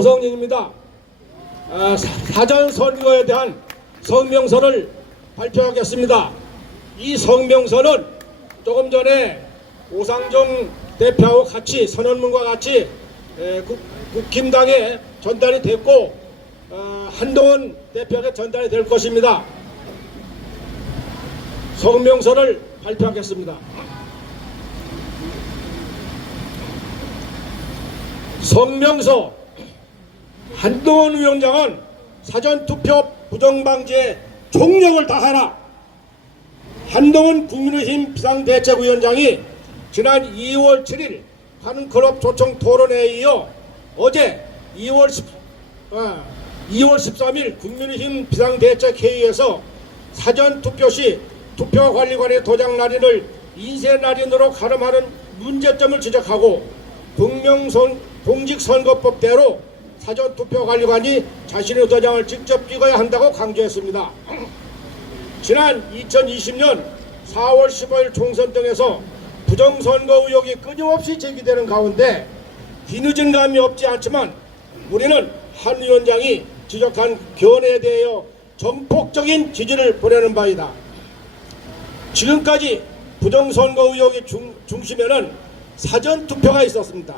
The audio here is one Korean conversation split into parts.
오성진입니다. 사전 선거에 대한 성명서를 발표하겠습니다. 이 성명서는 조금 전에 오상정 대표하고 같이 선언문과 같이 국힘당에 전달이 됐고 한동훈 대표에게 전달이 될 것입니다. 성명서를 발표하겠습니다. 성명서. 한동훈 위원장은 사전투표 부정방지에 총력을 다하라. 한동훈 국민의힘 비상대책위원장이 지난 2월 7일 한클럽 조청 토론회에 이어 어제 2월 13일 국민의힘 비상대책회의에서 사전투표 시 투표관리관의 도장 날인을 인쇄 날인으로 가름하는 문제점을 지적하고 공직선거법대로 사전투표관리관이 자신의 도장을 직접 찍어야 한다고 강조했습니다. 지난 2020년 4월 15일 총선 등에서 부정선거 의혹이 끊임없이 제기되는 가운데 뒤늦은 감이 없지 않지만 우리는 한 위원장이 지적한 견해에 대하여 전폭적인 지지를 보내는 바이다. 지금까지 부정선거 의혹의 중심에는 사전투표가 있었습니다.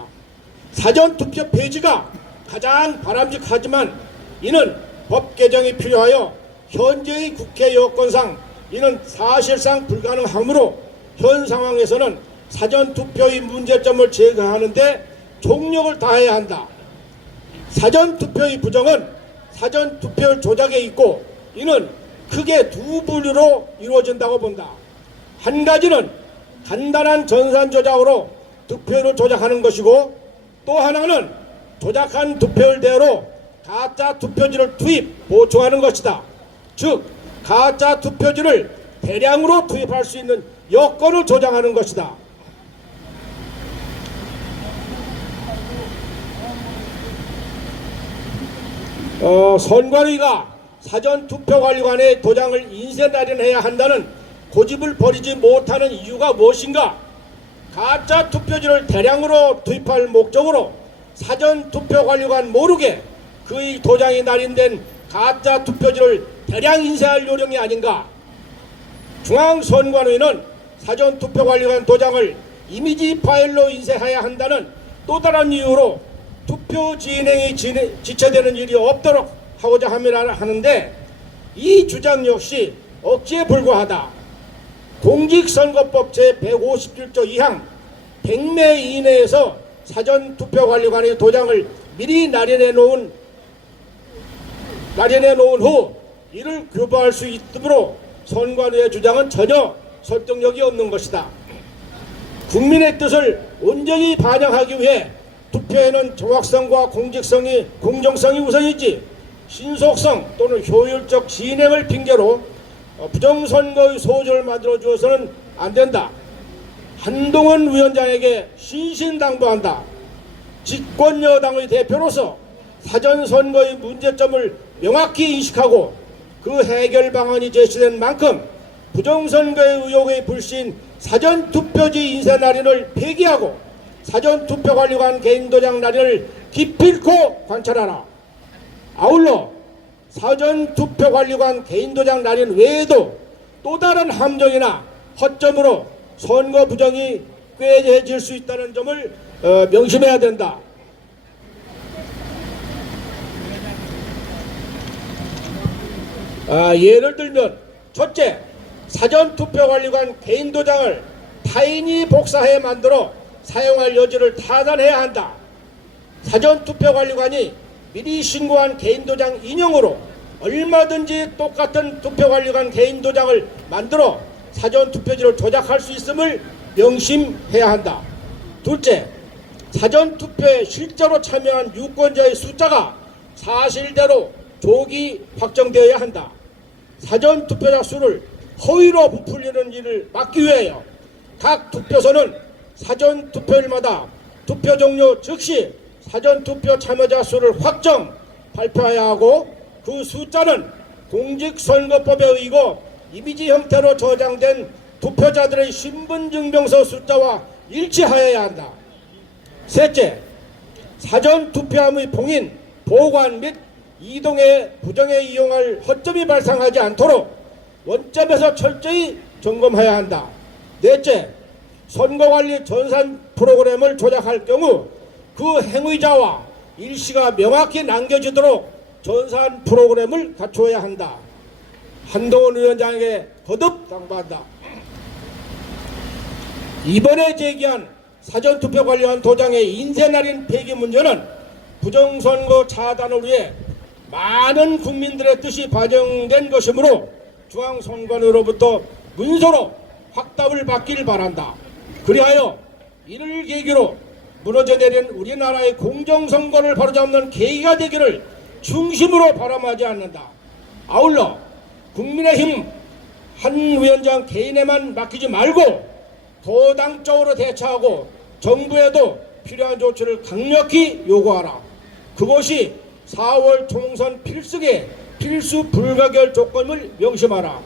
사전투표 폐지가 가장 바람직하지만 이는 법 개정이 필요하여 현재의 국회 여건상 이는 사실상 불가능하므로 현 상황에서는 사전투표의 문제점을 제거하는 데 총력을 다해야 한다. 사전투표의 부정은 사전투표 조작에 있고 이는 크게 두 분류로 이루어진다고 본다. 한 가지는 간단한 전산 조작으로 득표율을 조작하는 것이고 또 하나는 조작한 득표율대로 가짜 투표지를 투입, 보충하는 것이다. 즉 가짜 투표지를 대량으로 투입할 수 있는 여건을 조장하는 것이다. 선관위가 사전투표관리관의 도장을 인쇄 날인해야 한다는 고집을 버리지 못하는 이유가 무엇인가? 가짜 투표지를 대량으로 투입할 목적으로 사전투표관리관 모르게 그의 도장이 날인된 가짜 투표지를 대량 인쇄할 요령이 아닌가? 중앙선관위는 사전투표관리관 도장을 이미지 파일로 인쇄해야 한다는 또 다른 이유로 투표 진행이 지체되는 일이 없도록 하고자 하는데 이 주장 역시 억지에 불과하다. 공직선거법 제157조 2항 100매 이내에서 사전투표관리관의 도장을 미리 날인해 놓은 후 이를 교부할 수 있으므로 선관위의 주장은 전혀 설득력이 없는 것이다. 국민의 뜻을 온전히 반영하기 위해 투표에는 정확성과 공정성이 우선이지 신속성 또는 효율적 진행을 핑계로 부정선거의 소지를 만들어 주어서는 안 된다. 한동훈 위원장에게 신신당부한다. 집권여당의 대표로서 사전선거의 문제점을 명확히 인식하고 그 해결 방안이 제시된 만큼 부정선거의 의혹의 불신 사전투표지 인쇄 날인을 폐기하고 사전투표관리관 개인도장 날인을 기필코 관찰하라. 아울러 사전투표관리관 개인도장 날인 외에도 또 다른 함정이나 허점으로 선거 부정이 꾀해질 수 있다는 점을 명심해야 된다. 예를 들면 첫째, 사전투표관리관 개인도장을 타인이 복사해 만들어 사용할 여지를 타산해야 한다. 사전투표관리관이 미리 신고한 개인도장 인용으로 얼마든지 똑같은 투표관리관 개인도장을 만들어 사전투표지를 조작할 수 있음을 명심해야 한다. 둘째, 사전투표에 실제로 참여한 유권자의 숫자가 사실대로 조기 확정되어야 한다. 사전투표자 수를 허위로 부풀리는 일을 막기 위하여 각 투표소는 사전투표일마다 투표 종료 즉시 사전투표 참여자 수를 발표해야 하고 그 숫자는 공직선거법에 의거 이미지 형태로 저장된 투표자들의 신분증명서 숫자와 일치하여야 한다. 셋째, 사전투표함의 봉인 보관 및 이동에 부정에 이용할 허점이 발생하지 않도록 원점에서 철저히 점검해야 한다. 넷째, 선거관리 전산 프로그램을 조작할 경우 그 행위자와 일시가 명확히 남겨지도록 전산 프로그램을 갖추어야 한다. 한동훈 위원장에게 거듭 당부한다. 이번에 제기한 사전투표 관련 도장의 인쇄날인 폐기 문제는 부정선거 차단을 위해 많은 국민들의 뜻이 반영된 것이므로 중앙선관위로부터 문서로 확답을 받길 바란다. 그리하여 이를 계기로 무너져 내린 우리나라의 공정선거를 바로잡는 계기가 되기를 중심으로 바람하지 않는다. 아울러 국민의힘 한 위원장 개인에만 맡기지 말고 도당적으로 대처하고 정부에도 필요한 조치를 강력히 요구하라. 그것이 4월 총선 필수계 필수 불가결 조건을 명심하라.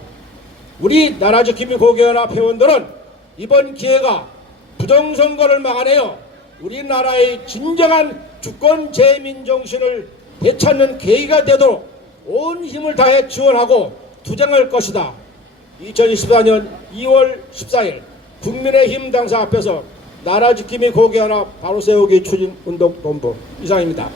우리 나라지킴이 고개연합 회원들은 이번 기회가 부정선거를 막아내어 우리나라의 진정한 주권 재민 정신을 되찾는 계기가 되도록 온 힘을 다해 지원하고 투쟁할 것이다. 2024년 2월 14일 국민의힘 당사 앞에서 나라지킴이 고개연합 바로세우기 추진운동본부 이상입니다.